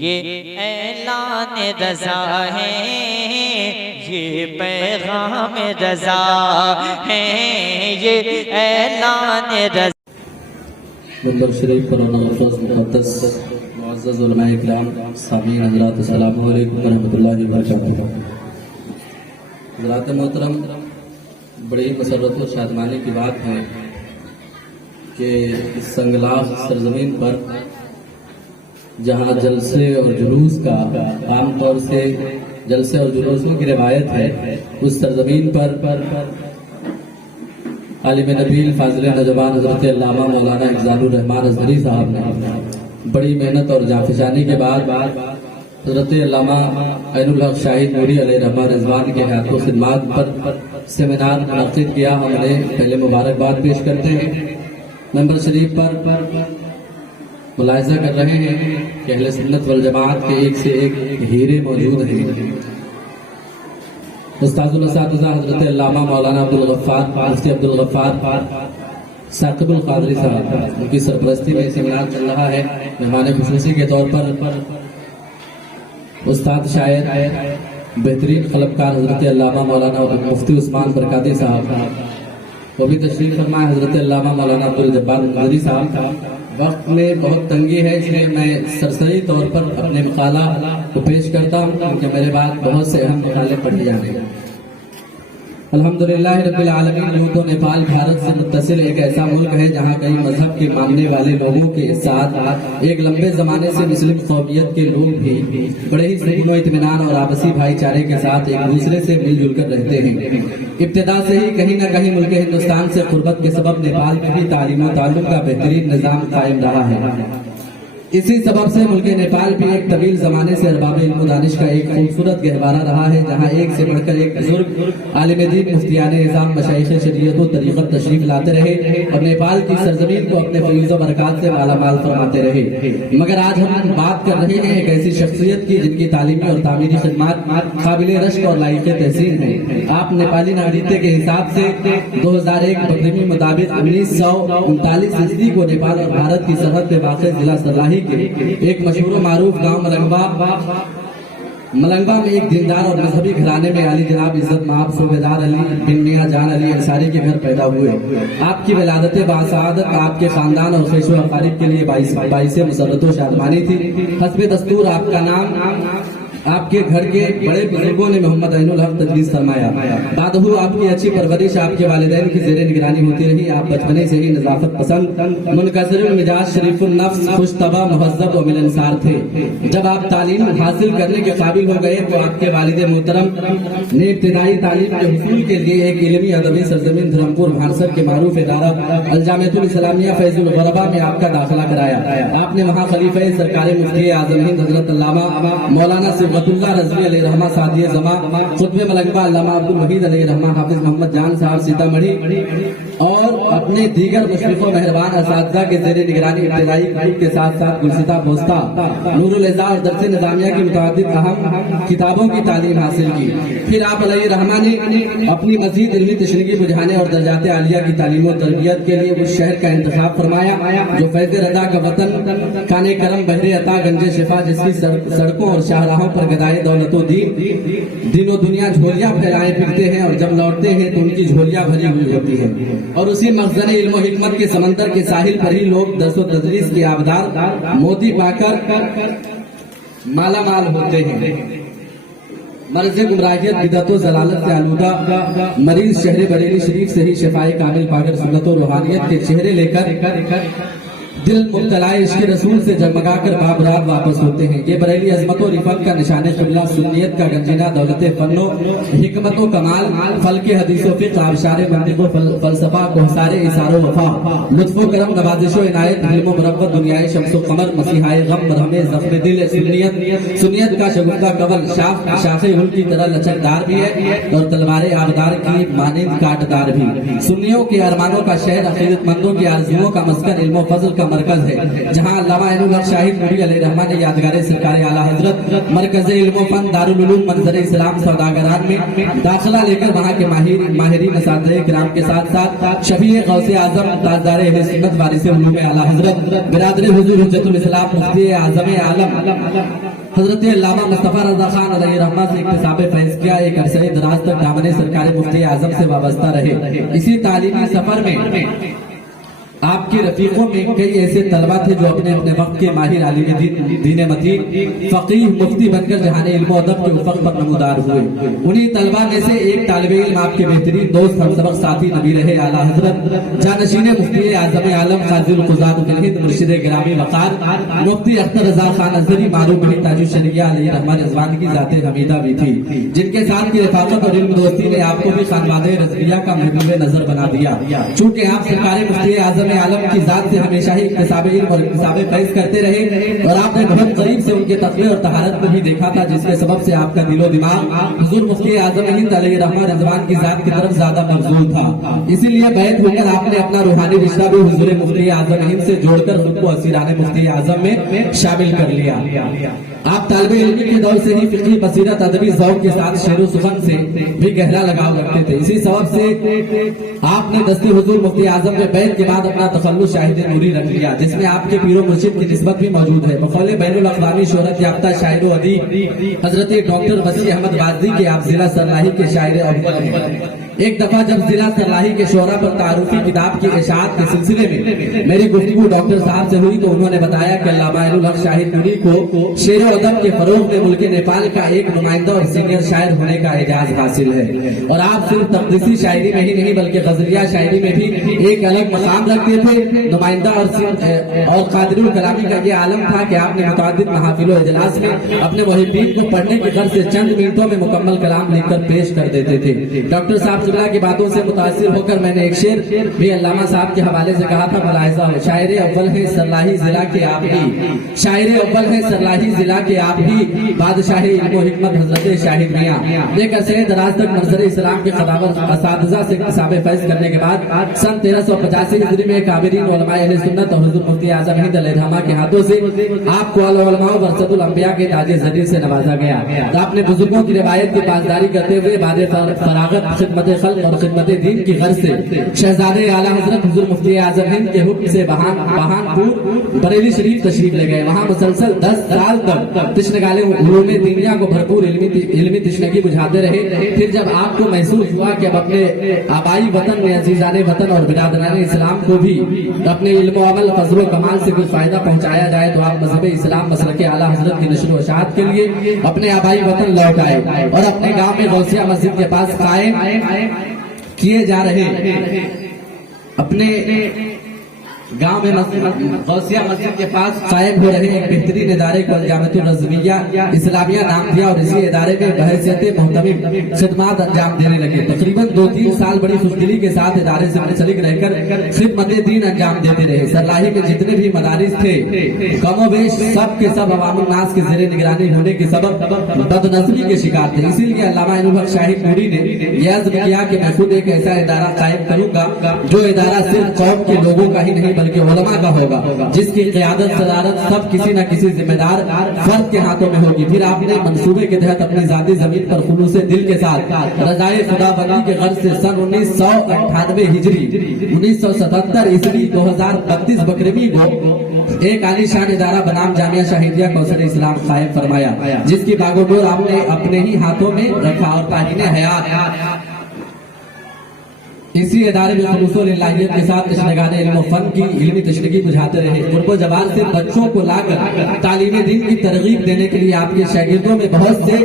یہ اعلان رضا ہے، یہ پیغام رضا ہے، یہ اعلان رضا۔ منبر شریف پر نوافذ مقدس معزز علماء اکرام، سامعین حضرات، السلام علیکم ورحمۃ اللہ وبرکاتہ۔ حضرات محترم، بڑی مسرت و شادمانی کی بات ہے کہ اس سنگلاخ سرزمین پر جہاں جلسے اور جلوس کا عام طور سے جلسے اور جلوسوں کی روایت ہے، اس سرزمین پر عالم نبیل فاضل نوجوان حضرت علامہ مولانا افضال الرحمان ازہری صاحب نے بڑی محنت اور جانفشانی کے بعد حضرت علامہ عین الحق شاہد نوری علیہ رحمہ رضوان کے حیات و خدمات پر سیمینار منعقد کیا۔ ہم نے پہلے مبارکباد پیش کرتے ہیں۔ منبر شریف پر ملاحظہ کر رہے ہیں کہ اہل سنت والجماعت کے ایک سے ایک ہیرے موجود ہیں۔ استاذ الاساتذہ حضرت علامہ مولانا عبدالغفار مفتی عبدالغفار ثاقب القادری صاحب، ان کی سرپرستی میں سیمینار چل رہا ہے۔ مہمان خصوصی کے طور پر استاد شاعر بہترین قلمکار حضرت علامہ مولانا مفتی عثمان برکاتی صاحب، وہ بھی تشریف فرما ہے۔ حضرت علامہ مولانا عبدالجبار قادری صاحب، وقت میں بہت تنگی ہے، اس لیے میں سرسری طور پر اپنے مقالہ کو پیش کرتا ہوں کیونکہ میرے بعد بہت سے اہم مقالے پڑھے جانے ہیں۔ الحمدللہ رب العالمین، یوں تو نیپال بھارت سے متصل ایک ایسا ملک ہے جہاں کئی مذہب کے ماننے والے لوگوں کے ساتھ ایک لمبے زمانے سے مسلم قومیت کے لوگ بھی بڑے ہی سکون و اطمینان اور آپسی بھائی چارے کے ساتھ ایک دوسرے سے مل جل کر رہتے ہیں۔ ابتدا سے ہی کہیں نہ کہیں ملک ہندوستان سے قربت کے سبب نیپال میں بھی تعلیم و تعلم کا بہترین نظام قائم رہا ہے۔ اسی سبب سے ملک نیپال بھی ایک طویل زمانے سے ارباب علم و دانش کا ایک خوبصورت گہوارہ رہا ہے، جہاں ایک سے بڑھ کر ایک بزرگ عالم دین، مفتیان نظام، مشائخ شریعت و طریقت تشریف لاتے رہے اور نیپال کی سرزمین کو اپنے فیض و برکات سے مالا مال فرماتے رہے۔ مگر آج ہم بات کر رہے ہیں ایک ایسی شخصیت کی جن کی تعلیمی اور تعمیری خدمات قابل رشک اور لائق تحسین ہیں۔ آپ نیپالی ناگرکتے کے حساب سے 2001 بقرمی مطابق 1939 عیسوی کو نیپال اور بھارت کی سرحد پہ واقع ضلع سرلاہی کے ایک مشہور و معروف گاؤں ملنگبا میں ایک دیندار اور مذہبی گھرانے میں عالی جناب عزت مآب صوبیدار علی بن میاں جان علی انصاری کے گھر پیدا ہوئے۔ آپ کی ولادت باسعادت آپ کے خاندان اور خیش و اقارب کے لیے باعث مسرت و شادمانی تھی۔ حسب دستور آپ کا نام آپ کے گھر کے بڑے بزرگوں نے محمد عین الحق تجویز فرمایا۔ بعد آپ کی اچھی پرورش آپ کے والدین کی زیر نگرانی ہوتی رہی۔ آپ بچپنے سے ہی نظافت پسند، منکسر المزاج، شریف النفس، خوش طبع، مہذب و ملنسار تھے۔ جب آپ تعلیم حاصل کرنے کے قابل ہو گئے تو آپ کے والد محترم نے ابتدائی تعلیم کے حصول کے لیے ایک علمی ادبی سرزمین دھرمپور بھانسر کے معروف ادارہ الجامعۃ الاسلامیہ فیض الغربا میں آپ کا داخلہ کرایا۔ آپ نے وہاں خلیفہ سرکار مفتی اعظم ہند حضرت علامہ مولانا صبغت اللہ رضوی علیہ رحمہ سعدی زماں، قطب ملنگبا علامہ عبدالوحید علیہ رحمہ، حافظ محمد جان صاحب سیتامڑھی اور اپنے دیگر مشرف و مہربان اساتذہ کے زیر نگرانی ابتدائی گروپ کے ساتھ ساتھ گلستہ بوستہ، نور الاضاء اور درس نظامیہ کی متعدد اہم کتابوں کی تعلیم حاصل کی۔ پھر آپ علیہ رحمہ نے اپنی مزید علمی تشنگی بجھانے اور درجات عالیہ کی تعلیم و تربیت کے لیے اس شہر کا انتخاب فرمایا جو فیض رضا کا وطن، کانے کرم، بحر عطا، گنج شفا، جس کی سڑکوں اور شاہراہوں پر گدائے دولت و دین و دنیا جھولیاں پھیلائے پھرتے ہیں اور جب لوٹتے ہیں تو ان کی جھولیاں بھری ہوئی ہوتی ہیں، اور اسی مخزن علم و حکمت کے سمندر کے ساحل پر ہی لوگ درس و تدریس کے آبدار موتی پا کر مالا مال ہوتے ہیں۔ مرض گمراہیت، بدعت و ضلالت سے آلودہ مریض شہر بریلی شریف سے ہی شفائے کامل پا کر سنت و روحانیت کے چہرے لے کر دل مبتلا عشق رسول سے جگمگا کر بابرات واپس ہوتے ہیں۔ یہ بریلی عظمت و رفعت کا نشان قبلہ، سنیت کا گنجینہ، دولت فن و حکمت و کمال، فل کے حدیث و فقہ، آبشار منطق و فلسفہ، کوثار اثار و وفا، لطف و کرم، نوازش و عنایت، علم و مربت، دنیائے شمس و قمر، مسیحائے غم، مرہم زخم دل، سنیت کا شگفتہ قبل، شاخ ہل کی طرح لچکدار بھی ہے اور تلوار آبدار کی مانند کاٹدار بھی۔ سنیوں کے ارمانوں کا شہر، عقیدت مندوں کی آرزوؤں کا مسکن، علم و فضل کا مرکز ہے جہاں علامہ عین الحق شاہد نوری علیہ رحمٰن نے یادگار سرکار اعلیٰ حضرت مرکز علم و فن دارالعلوم منظر اسلام سوداگران میں داخلہ لے کر وہاں کے ماہرین اساتذہ کرام کے ساتھ ساتھ شفیع غوث اعظم تاجدار اہل سنت وارث علوم اعلیٰ حضرت برادر حضور حجت الاسلام مفتی اعظم عالم حضرت علامہ مصطفیٰ رضا خان علیہ رحمہ سے اکتساب فیض کیا، ایک عرصہ دراز تک دامن سرکار مفتی اعظم سے وابستہ رہے۔ اسی تعلیمی سفر میں آپ کے رفیقوں میں کئی ایسے طلبہ تھے جو اپنے اپنے وقت کے ماہر عالم دین متین فقیہ مفتی بن کر جہان علم و ادب کے افق پر نمودار ہوئے۔ انہی طلبہ میں سے ایک طالب علم آپ کے بہترین دوست ہم سبق ساتھی نبی رہے اعلیٰ حضرت جانشین مفتی اعظم عالم قاضی القضات الہند مرشد گرامی وقار مفتی اختر رضا خان ازہری معروف بھی تاج الشریعہ علیہ رحمٰن رضوان کی ذات حمیدہ بھی تھی، جن کے ساتھ کی رفاقت اور علم دوستی نے آپ کو بھی خانوادہ رضویہ کا محبوب نظر بنا دیا۔ چونکہ آپ سرکار مفتی اعظم عالم کی ذات سے ہمیشہ ہی اکتساب علم اور اکتساب فیض کرتے رہے، اور آپ نے بہت قریب سے ان کے تقوی اور طہارت کو بھی دیکھا تھا، جس کے سبب سے آپ کا دل و دماغ حضور مفتی اعظم ہند علیہ رحمہ رضوان کی ذات کی طرف زیادہ مبذول تھا۔ اسی لیے بیعت ہو کر آپ نے اپنا روحانی رشتہ بھی حضور مفتی اعظم ہند سے جوڑ کر خود کو اسیران مفتی اعظم میں شامل کر لیا۔ آپ طالب علم کے دور سے ہی فقہی بصیرت ادبی ذوق کے ساتھ شعر و سخن سے بھی گہرا لگاؤ رکھتے تھے۔ اسی سبب سے آپ نے دست حضور مفتی اعظم میں بیعت کے بعد اپنا تخلص شاہد نوری رکھ لیا، جس میں آپ کے پیر و مرشد کی نسبت بھی موجود ہے۔ بقول بین الاقوامی شہرت یافتہ شاعر و ادیب حضرت ڈاکٹر وسیع احمد غازی کے آپ ضلع سرلاہی کے شاعر اول ہیں۔ ایک دفعہ جب ضلع سرلاہی کے شعراء پر تعارفی کتاب کی اشاعت کے سلسلے میں میری گفتگو ڈاکٹر صاحب سے ہوئی تو انہوں نے بتایا کہ علامہ عین الحق شاہد نوری کو شعر و ادب کے فروغ میں ملک نیپال کا ایک نمائندہ اور سینئر شاعر ہونے کا اعزاز حاصل ہے، اور آپ صرف تقدیسی شاعری میں ہی نہیں بلکہ غزلیہ شاعری میں بھی ایک الگ مقام رکھتے تھے۔ نمائندہ اور قادر الکلامی کا یہ عالم تھا کہ آپ نے متعدد محافل و اجلاس میں اپنے محبین کو پڑھنے کی غرض سے چند منٹوں میں مکمل کلام لکھ کر پیش کر دیتے تھے۔ ڈاکٹر صاحب کی باتوں سے متاثر ہو کر میں نے ایک شعر بھی علامہ صاحب کے حوالے سے کہا تھا، ملاحظہ ہو، شاعر اول ہے سرلاہی ضلع کے آپ ہی، شاعر اول ہے سرلاہی ضلع کے آپ ہی، بادشاہ علم و حکمت حضرت شاہد میاں۔ ایک عرصہ دراز تک منظر اسلام کے خداوت اساتذہ سے اکتساب فیض کرنے کے بعد سن 1385 ہجری میں کابرین علماء اہل سنت اور حضور مفتی اعظم ہند علیہ رحمہ کے ہاتھوں سے آپ کو العلماء ورثۃ الانبیاء کے تاج زریر سے نوازا گیا۔ آپ نے بزرگوں کی روایت کی پاسداری کرتے ہوئے بعد فراغت خدمت خلق اور خدمت دین کی غرض سے شہزادے اعلیٰ حضرت حضور مفتی اعظم ہند کے حکم سے بہان پور بریلی شریف تشریف لے گئے۔ وہاں مسلسل 10 سال تک تشنگال علوم دینیا کو بھرپور علمی تشنگی بجھاتے رہے۔ پھر جب آپ کو محسوس ہوا کہ اب اپنے آبائی وطن میں عزیزان وطن اور برادران اسلام کو بھی اپنے علم و عمل فضل و کمال سے کچھ فائدہ پہنچایا جائے تو آپ مذہب اسلام مسلک اعلیٰ حضرت کی نشر و اشاعت کے لیے اپنے آبائی وطن لوٹ آئے اور اپنے گاؤں میں غوثیہ مسجد کے پاس قائم کیے جا رہے اپنے گاؤں میں غوثیہ مسجد کے پاس قائم ہو رہے ایک بہترین ادارے کو الجامعۃ الرضویہ اسلامیہ نام دیا اور اسی ادارے میں بحیثیت محتمم خدمات انجام دینے لگے۔ تقریباً 2-3 سال بڑی خوشدلی کے ساتھ ادارے سے منسلک رہ کر خدمت دین انجام دیتے رہے۔ سرلاہی میں جتنے بھی مدارس تھے کم و بیش سب کے سب عوام الناس کے زیر نگرانی ہونے کے سبب بدنظمی کے شکار تھے۔ اسی لیے علامہ عین الحق شاہد نوری نے یہ عزم کیا کہ میں خود ایک ایسا ادارہ قائم کروں گا جو ادارہ صرف قوم کے لوگوں کا ہی نہیں بلکہ علماء کا ہوگا، جس کی قیادت صدارت سب کسی نہ کسی ذمہ دار فرد کے ہاتھوں میں ہوگی۔ پھر آپ نے منصوبے کے تحت اپنی ذاتی زمین پر خلوص دل کے ساتھ رضائے خدا بندی کے غرض سے سن 1998 ہجری 1977 عیسوی 2032 بقرمی کو ایک عالی شان ادارہ بنام جامعہ شاہدیہ کوثر اسلام قائم فرمایا، جس کی باغ و ڈور آپ نے اپنے ہی ہاتھوں میں رکھا اور تعین حیات اسی ادارے میں خلوص و للہیت کے ساتھ تشنگان علم و فن کی علمی تشنگی بجھاتے رہے۔ قرب و جوار سے بچوں کو لا کر تعلیم دین کی ترغیب دینے کے لیے آپ کے شاگردوں میں بہت سے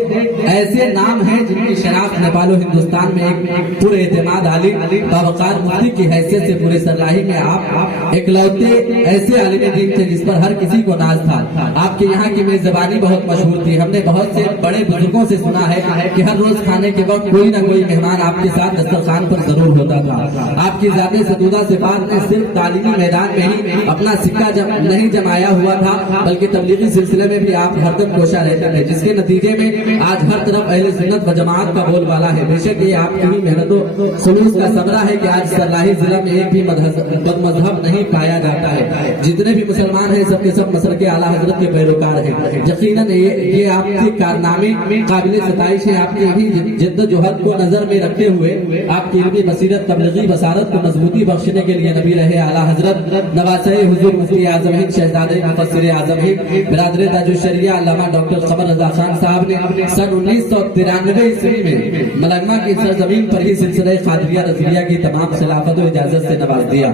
ایسے نام ہیں جن کی شناخت نیپال و ہندوستان میں ایک پورے اعتماد عالم باوقار مفتی کی حیثیت سے پورے سرلاہی میں آپ اکلوتے ایسے عالم دین تھے جس پر ہر کسی کو ناز تھا۔ آپ کے یہاں کی میزبانی بہت مشہور تھی۔ ہم نے بہت سے بڑے بزرگوں سے سنا ہے کہ ہر روز کھانے کے وقت کوئی نہ کوئی مہمان آپ کے ساتھ دسترخوان پر ضرور ہوتا تھا. آپ کی ذات ستودہ صفات نے صرف تعلیمی میدان میں ہی اپنا سکہ نہیں جمایا ہوا تھا بلکہ تبلیغی سلسلے میں بھی آپ ہر دم کوشاں رہتے تھے، جس کے نتیجے میں آج ہر طرف اہل سنت و جماعت کا بول بالا ہے. بے شک یہ آپ کی ہی محنت و خلوص کا ثمرہ ہے کہ آج سرلاہی ضلع میں ایک بھی بد مذہب نہیں پایا جاتا ہے. جتنے بھی مسلمان ہیں سب کے سب مسلک اعلیٰ حضرت کے پیروکار ہیں. یقیناً یہ آپ کے کارنامے قابل ستائش ہے. آپ کی بھی جد و جہد کو نظر میں رکھتے ہوئے آپ کی علمی بصیرت تبلیغی بصارت کو مضبوطی بخشنے کے لیے نبی رہے اعلیٰ حضرت نواسۂ حضور مفتی اعظم ہند شہزادہ مفسر اعظم ہند برادر تاج الشریعہ علامہ ڈاکٹر قمر رضا خان صاحب نے سن 1993 عیسوی میں ملنگما کی سرزمین پر ہی سلسلہ قادریہ رضویہ کی تمام خلافت و اجازت سے نواز دیا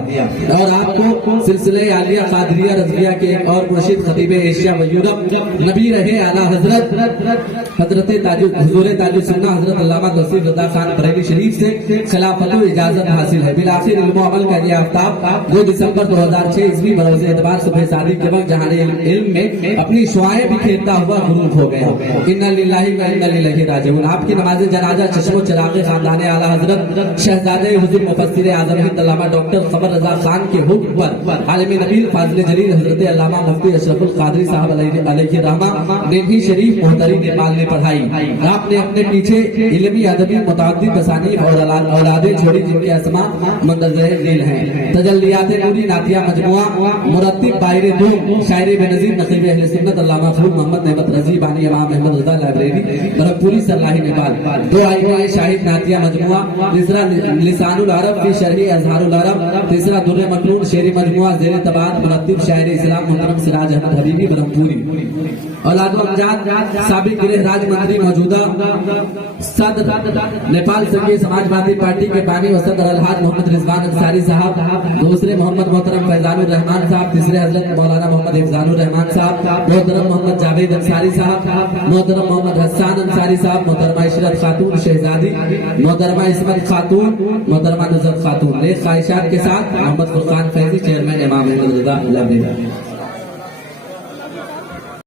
اور آپ کو سلسلہ عالیہ قادریہ رضویہ کے ایک اور مرشد خطیب ایشیا و یورپ نبی رہے اعلیٰ حضرت حضرت حضور تاج السنہ حضرت علامہ توصیف رضا خان بریلوی شریف سے خلافت و اجازت حاصل ہے. بالآخر علم و عمل کا یہ آفتاب 2 دسمبر 2006 عیسوی بروز اعتبار صبح صادق کے وقت جہان علم میں اپنی شعائیں بکھیرتا ہوا غروب ہو گیا. انا للہ و انا الیہ راجعون. آپ کی نماز جنازہ چشم و چراغ خاندان اعلیٰ حضرت شہزادہ حضور مفسر اعظم ہند علامہ ڈاکٹر قمر رضا خان کے حکم پر عالم نبیل فاضل جلیل حضرت علامہ مفتی اشرف القادری صاحب علیہ الرحمہ نے بھی شریف محتری نیپال میں پڑھائی. آپ نے اپنے پیچھے علمی ادبی متعدد تصانیف اور اولادیں چھوڑی جن کے اسماء مندرجہ ذیل ہیں. تجلیات نوری نعتیہ مجموعہ، مرتب باہر دور، شاعر بے نظیر نقیب اہل سنت علامہ مخلوق محمد نعمت رضی بانی امام احمد رضا لائبریری برکپوری سرلاہی نیپال. 2 آئینہ شاہد نعتیہ مجموعہ، تیسرا لسان العرب فی شرح اظہار العرب، تیسرا در مکنون شعری مجموعہ زیر طباعت مرتب شاعر اسلام محترم سراج احمد حبیبی برکپوری. اولاد و امجاد سابق گرہ راج منتری موجودہ صدر نیپال سنگھی سماجوادی پارٹی کے بانی و صدر الحاج محمد رضوان انصاری صاحب، دوسرے محمد محترم فیضان الرحمان صاحب، تیسرے حضرت مولانا محمد افضال الرحمان صاحب، محترم محمد جاوید انصاری صاحب، محترم محمد حسان انصاری صاحب، محترمہ عشرت خاتون شہزادی، محترمہ عصمت خاتون، محترمہ نصرت خاتون. نیک خواہشات کے ساتھ محمد فرقان فیضی چیئرمین امام احمد رضا لائبریری.